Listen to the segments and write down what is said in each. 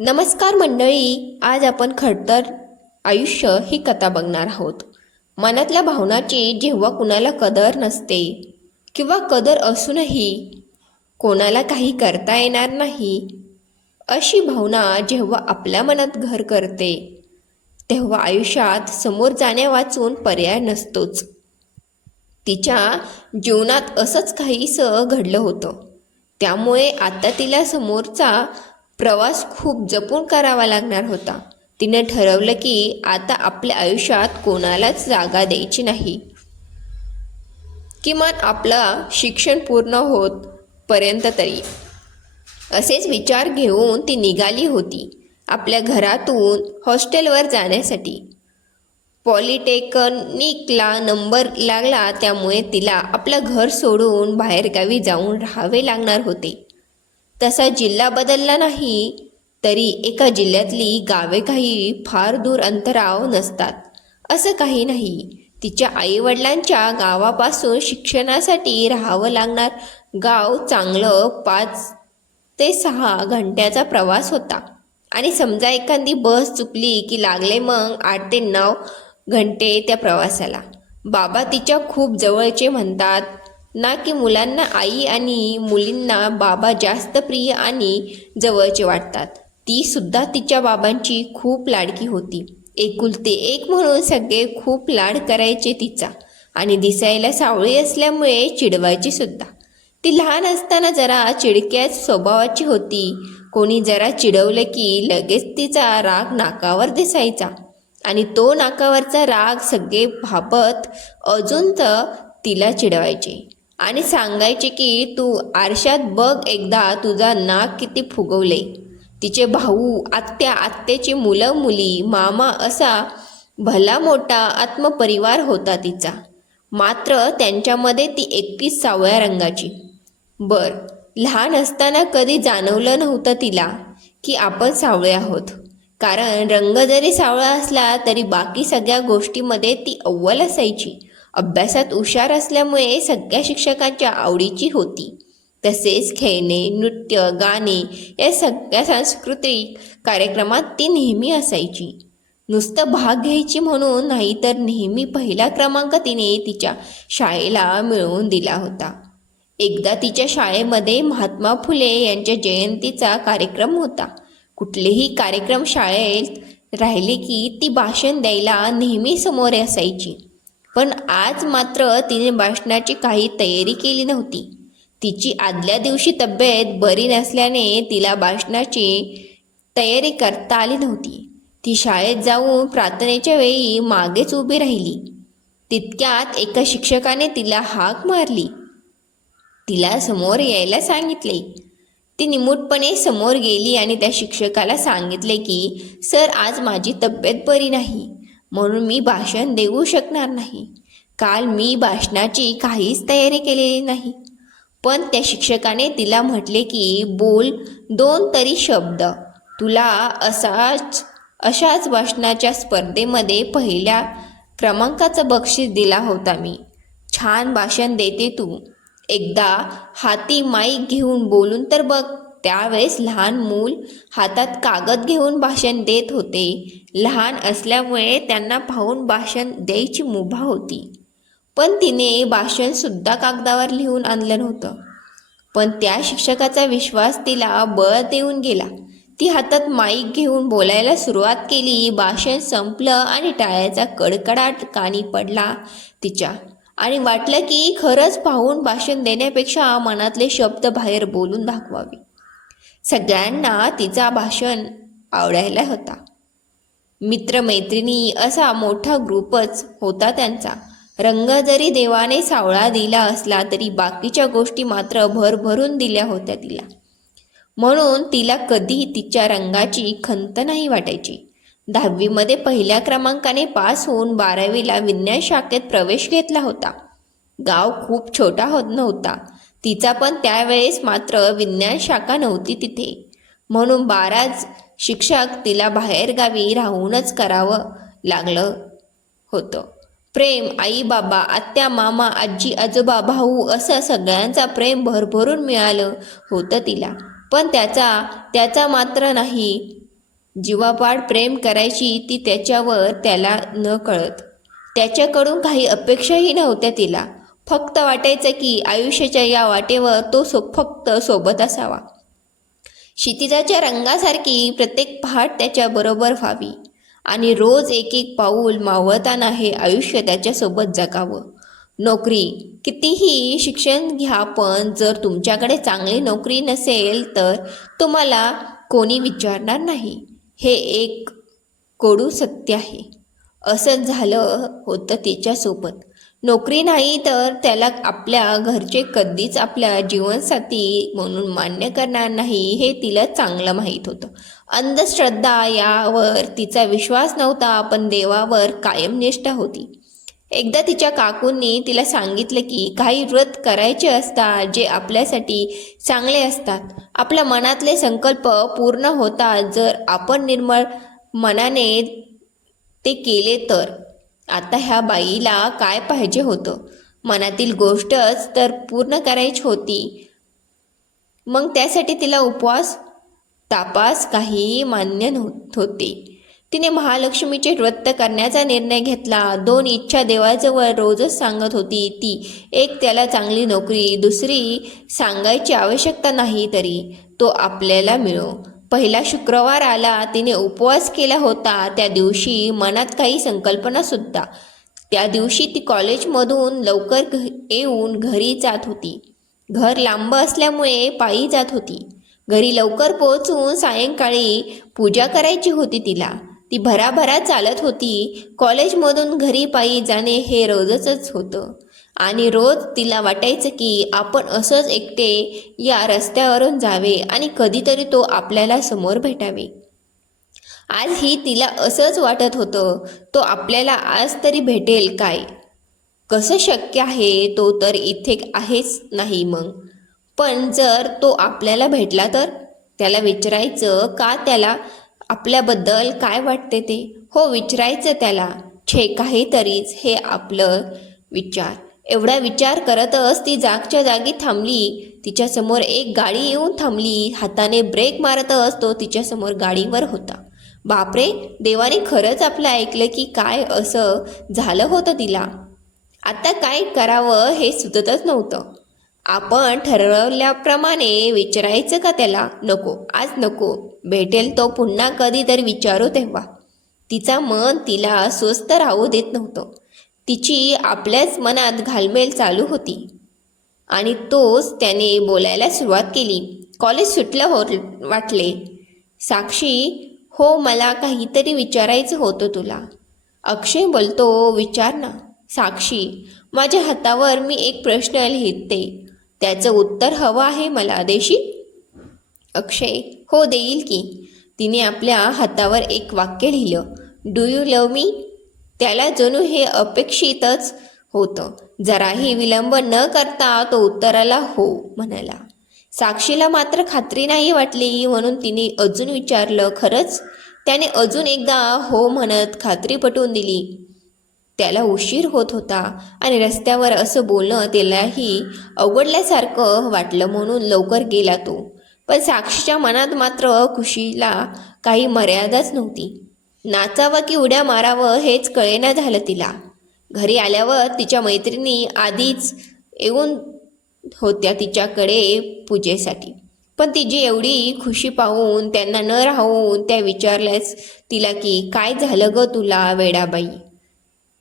नमस्कार मंडळी, आज आपण खडतर आयुष्य ही कथा बघणार आहोत. मनातल्या भावनाची जेव्हा कुणाला कदर नसते किंवा कदर असूनही कोणाला काही करता येणार नाही, अशी भावना जेव्हा आपल्या मनात घर करते तेव्हा आयुष्यात समोर जाण्या वाचून पर्याय नसतोच. तिच्या जीवनात असंच काहीसं घडलं होतं. त्यामुळे आता तिला समोरचा प्रवास खूप जपून करावा लागणार होता. तिने ठरवलं की आता आपल्या आयुष्यात कोणालाच जागा द्यायची नाही. किमान आपला शिक्षण पूर्ण होत पर्यंत तरी. असेच विचार घेऊन ती निघाली होती आपल्या घरातून हॉस्टेलवर जाण्यासाठी. पॉलिटेक्निकला नंबर लागला, त्यामुळे तिला आपलं घर सोडून बाहेरगावी जाऊन राहावे लागणार होते. तसा जिल्हा बदलला नाही तरी एका जिल्ह्यातली गावे काही फार दूर अंतराव नसतात असं काही नाही. तिच्या आईवडिलांच्या गावापासून शिक्षणासाठी राहावं लागणार गाव चांगलं 5 ते 6 घंट्याचा प्रवास होता. आणि समजा एखादी बस चुकली की लागले मग 8 ते 9 घंटे त्या प्रवासाला. बाबा तिच्या खूप जवळचे म्हणतात ना, की मुलांना आई आणि मुलींना बाबा जास्त प्रिय आणि जवळचे वाटतात. ती सुद्धा तिच्या बाबांची खूप लाडकी होती. एकुलते एक म्हणून सगळे खूप लाड करायचे तिचा. आणि दिसायला सावळी असल्यामुळे चिडवायची सुद्धा. ती लहान असताना जरा चिडक्याच स्वभावाची होती. कोणी जरा चिडवलं की लगेच तिचा राग नाकावर दिसायचा. आणि तो नाकावरचा राग सगळे भाबत अजून तर तिला चिडवायचे आणि सांगायचे की तू आरशात बघ एकदा, तुझा नाक किती फुगवले. तिचे भाऊ, आत्या, आत्याची मुलं मुली, मामा असा भला मोठा आत्मपरिवार होता तिचा. मात्र त्यांच्यामध्ये ती एकटीच सावळ्या रंगाची. लहान असताना कधी जाणवलं नव्हतं तिला की आपण सावळे आहोत. कारण रंग जरी सावळा असला तरी बाकी सगळ्या गोष्टीमध्ये ती अव्वल असायची. अभ्यासात हुशार असल्यामुळे सगळ्या शिक्षकांच्या आवडीची होती. तसेच खेळणे, नृत्य, गाणे या सगळ्या सांस्कृतिक कार्यक्रमात ती नेहमी असायची. नुसतं भाग घ्यायची म्हणून नाही, तर नेहमी पहिला क्रमांक तिने तिच्या शाळेला मिळवून दिला होता. एकदा तिच्या शाळेमध्ये महात्मा फुले यांच्या जयंतीचा कार्यक्रम होता. कुठलेही कार्यक्रम शाळेत राहिले की ती भाषण द्यायला नेहमी समोर असायची. पण आज मात्र तिने भाषणाची काही तयारी केली नव्हती. तिची आदल्या दिवशी तब्येत बरी नसल्याने तिला भाषणाची तयारी करता आली नव्हती. ती शाळेत जाऊन प्रार्थनेच्या वेळी मागेच उभी राहिली. तितक्यात एका शिक्षकाने तिला हाक मारली. तिला समोर यायला सांगितले. ती निमूटपणे समोर गेली आणि त्या शिक्षकाला सांगितले की सर, आज माझी तब्येत बरी नाही म्हणून मी भाषण देऊ शकणार नाही. काल मी भाषणाची काहीच तयारी केलेली नाही. पण त्या शिक्षकाने तिला म्हटले की बोल 2 तरी शब्द. तुला अशाच भाषणाच्या स्पर्धेमध्ये पहिल्या क्रमांकाचं बक्षीस दिला होता मी. छान भाषण देते तू. एकदा हाती माईक घेऊन बोलून तर बघ. त्यावेळेस लहान मूल हातात कागद घेऊन भाषण देत होते. लहान असल्यामुळे त्यांना पाहून भाषण द्यायची मुभा होती. पण तिने भाषण सुद्धा कागदावर लिहून आणलं नव्हतं. पण त्या शिक्षकाचा विश्वास तिला बळ देऊन गेला. ती हातात माईक घेऊन बोलायला सुरुवात केली. भाषण संपलं आणि टाळ्याचा कडकडाट कानी पडला तिच्या. आणि वाटलं की खरंच पाहून भाषण देण्यापेक्षा मनातले शब्द बाहेर बोलून दाखवावे. सगळ्यांना तिचा भाषण आवडायला होता. मित्रमैत्रिणी असा मोठा ग्रुपच होता त्यांचा. रंग जरी देवाने सावळा दिला असला तरी बाकीच्या गोष्टी मात्र भरभरून दिल्या होत्या तिला. म्हणून तिला कधी तिच्या रंगाची खंत नाही वाटायची. 10वीमध्ये पहिल्या क्रमांकाने पास होऊन 12वीला विज्ञान शाखेत प्रवेश घेतला होता. गाव खूप छोटा नव्हता तिचा, पण त्यावेळेस मात्र विज्ञान शाखा नव्हती तिथे. म्हणून 12 शिक्षक तिला बाहेरगावी राहूनच करावं लागलं होतं. प्रेम आई बाबा, आत्या मामा, आजी आजोबा, भाऊ असं सगळ्यांचा प्रेम भरभरून मिळालं होतं तिला. पण त्याचा मात्र नाही. जीवापाड प्रेम करायची ती त्याच्यावर, त्याला न कळत. त्याच्याकडून काही अपेक्षाही नव्हत्या तिला. फक्त वाटायचं की आयुष्याच्या या वाटेवर तो फक्त सोबत असावा. क्षितिजाच्या रंगासारखी प्रत्येक पहाट त्याच्याबरोबर व्हावी आणि रोज एक एक पाऊल मावळताना हे आयुष्य त्याच्यासोबत जगावं. नोकरी, कितीही शिक्षण घ्या, पण जर तुमच्याकडे चांगली नोकरी नसेल तर तुम्हाला कोणी विचारणार नाही. हे एक कडू सत्य आहे. असंच झालं होतं तिच्यासोबत. नोकरी नाही तर त्याला आपल्या घरचे कधीच आपल्या जीवनसाथी म्हणून मान्य करणार नाही हे तिला चांगलं माहीत होतं. अंधश्रद्धा यावर तिचा विश्वास नव्हता, पण देवावर कायम निष्ठा होती. एकदा तिच्या काकूंनी तिला सांगितलं की काही व्रत करायचे असतात जे आपल्यासाठी चांगले असतात. आपल्या मनातले संकल्प पूर्ण होतात जर आपण निर्मळ मनाने ते केले तर. आता ह्या बाईला काय पाहिजे होतं? मनातील गोष्टच तर पूर्ण करायची होती. मग त्यासाठी तिला उपवास तापास काहीही मान्य होते. तिने महालक्ष्मीचे व्रत करण्याचा निर्णय घेतला. 2 इच्छा देवाजवळ रोजच सांगत होती ती. एक, त्याला चांगली नोकरी. दुसरी, सांगायची आवश्यकता नाही तरी तो आपल्याला मिळो. पहिला शुक्रवार आला. तिने उपवास केला होता. त्या दिवशी मनात काही संकल्पनासुद्धा. त्या दिवशी ती कॉलेजमधून लवकर येऊन घरी जात होती. घर लांब असल्यामुळे पायी जात होती. घरी लवकर पोहोचून सायंकाळी पूजा करायची होती तिला. ती भराभरा चालत होती. कॉलेजमधून घरी पायी जाणे हे रोजच होतं आणि रोज तिला वाटायचं की आपण असंच एकटे या रस्त्यावरून जावे आणि कधीतरी तो आपल्याला समोर भेटावे. आजही तिला असंच वाटत होतं. तो आपल्याला आज तरी भेटेल काय? कसं शक्य आहे? तो तर इथे आहेच नाही मग. पण जर तो आपल्याला भेटला तर? त्याला विचारायचं का त्याला आपल्याबद्दल काय वाटते ते? हो, विचारायचं त्याला. छे, काहीतरीच हे आपलं विचार. एवढा विचार करतच ती जागच्या जागी थांबली. तिच्यासमोर एक गाडी येऊन थांबली. हाताने ब्रेक मारतच तो तिच्यासमोर गाडीवर होता. बापरे, देवाने खरंच आपलं ऐकलं की काय? असं झालं होतं तिला. आता काय करावं हे सुचतच नव्हतं. आपण ठरवल्याप्रमाणे विचारायचं का त्याला? नको, आज नको. भेटेल तो पुन्हा कधीतरी विचारू तेव्हा. तिचा मन तिला स्वस्थ राहू देत नव्हतं. तिची आपल्याच मनात घालमेल चालू होती आणि तोच त्याने बोलायला सुरुवात केली. कॉलेज सुटलं वाटले. साक्षी, हो, मला काहीतरी विचारायचं होतं तुला. अक्षय बोलतो. विचार ना. साक्षी, माझ्या हातावर मी एक प्रश्न लिहिते. त्याचं उत्तर हवं आहे मला. देशील? अक्षय, हो, देईल की. तिने आपल्या हातावर एक वाक्य लिहिलं. डू यू लव्ह मी? त्याला जणू हे अपेक्षितच होतं. जराही विलंब न करता तो उत्तराला हो म्हणाला. साक्षीला मात्र खात्री नाही वाटली, म्हणून तिने अजून विचारलं. खरंच? त्याने अजून एकदा हो म्हणत खात्री पटवून दिली. त्याला उशीर होत होता आणि रस्त्यावर असं बोलणं त्यालाही अवघडल्यासारखं वाटलं, म्हणून लवकर गेला तो. पण साक्षीच्या मनात मात्र खुशीला काही मर्यादाच नव्हती. नाचावं की उड्या मारावं हेच कळेना झालं तिला. घरी आल्यावर तिच्या मैत्रिणी आधीच येऊन होत्या तिच्याकडे पूजेसाठी. पण तिची एवढी खुशी पाहून त्यांना न राहून त्या विचारल्याच तिला की काय झालं ग तुला वेडाबाई?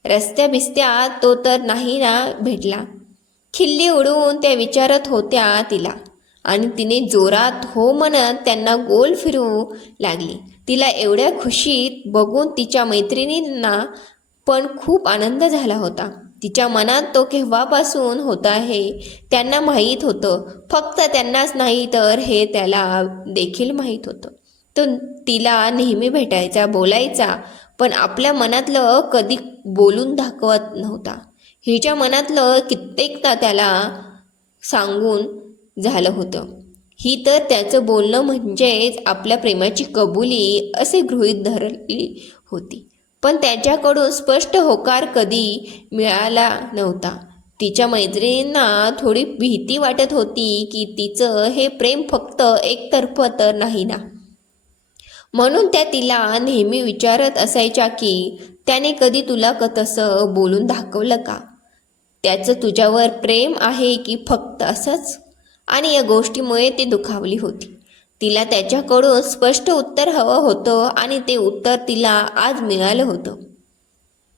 रस्त्या बिस्त्यात तो तर नाही ना भेटला? खिल्ली उडवून त्या विचारत होत्या तिला आणि तिने जोरात हो म्हणत त्यांना गोल फिरवू लागली. तिला एवढ्या खुशीत बघून तिच्या मैत्रिणींना पण खूप आनंद झाला होता. तिच्या मनात तो केव्हापासून होता हे त्यांना माहीत होतं. फक्त त्यांनाच नाही तर हे त्याला देखील माहीत होतं. तो तिला नेहमी भेटायचा, बोलायचा, पण आपल्या मनातलं कधी बोलून दाखवत नव्हता. हिच्या मनातलं कित्येकदा त्याला सांगून झालं होतं. ही तर त्याचं बोलणं म्हणजेच आपल्या प्रेमाची कबुली असे गृहीत धरली होती. पण त्याच्याकडून स्पष्ट होकार कधी मिळाला नव्हता. तिच्या मैत्रिणींना थोडी भीती वाटत होती की तिचं हे प्रेम फक्त एकतर्फं तर नाही ना. म्हणून त्या तिला नेहमी विचारत असायच्या की त्याने कधी तुला तसं बोलून दाखवलं का? त्याचं तुझ्यावर प्रेम आहे की फक्त असंच? आणि या गोष्टीमुळे ती दुखावली होती. तिला त्याच्याकडून स्पष्ट उत्तर हवं होतं आणि ते उत्तर तिला आज मिळालं होतं.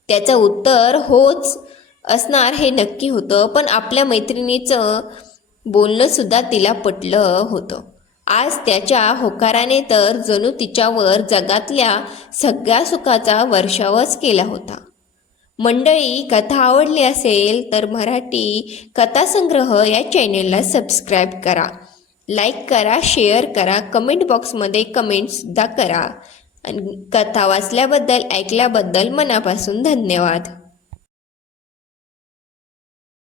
त्याचं उत्तर होच असणार हे नक्की होतं, पण आपल्या मैत्रिणीचं बोलणंसुद्धा तिला पटलं होतं. आज त्याच्या होकाराने तर जणू तिच्यावर जगातल्या सगळ्या सुखाचा वर्षावच केला होता. मंडळी, कथा आवडली असेल तर मराठी कथासंग्रह या चॅनेलला सबस्क्राईब करा, लाईक करा, शेअर करा, कमेंट बॉक्समध्ये कमेंटसुद्धा करा. आणि कथा वाचल्याबद्दल, ऐकल्याबद्दल मनापासून धन्यवाद.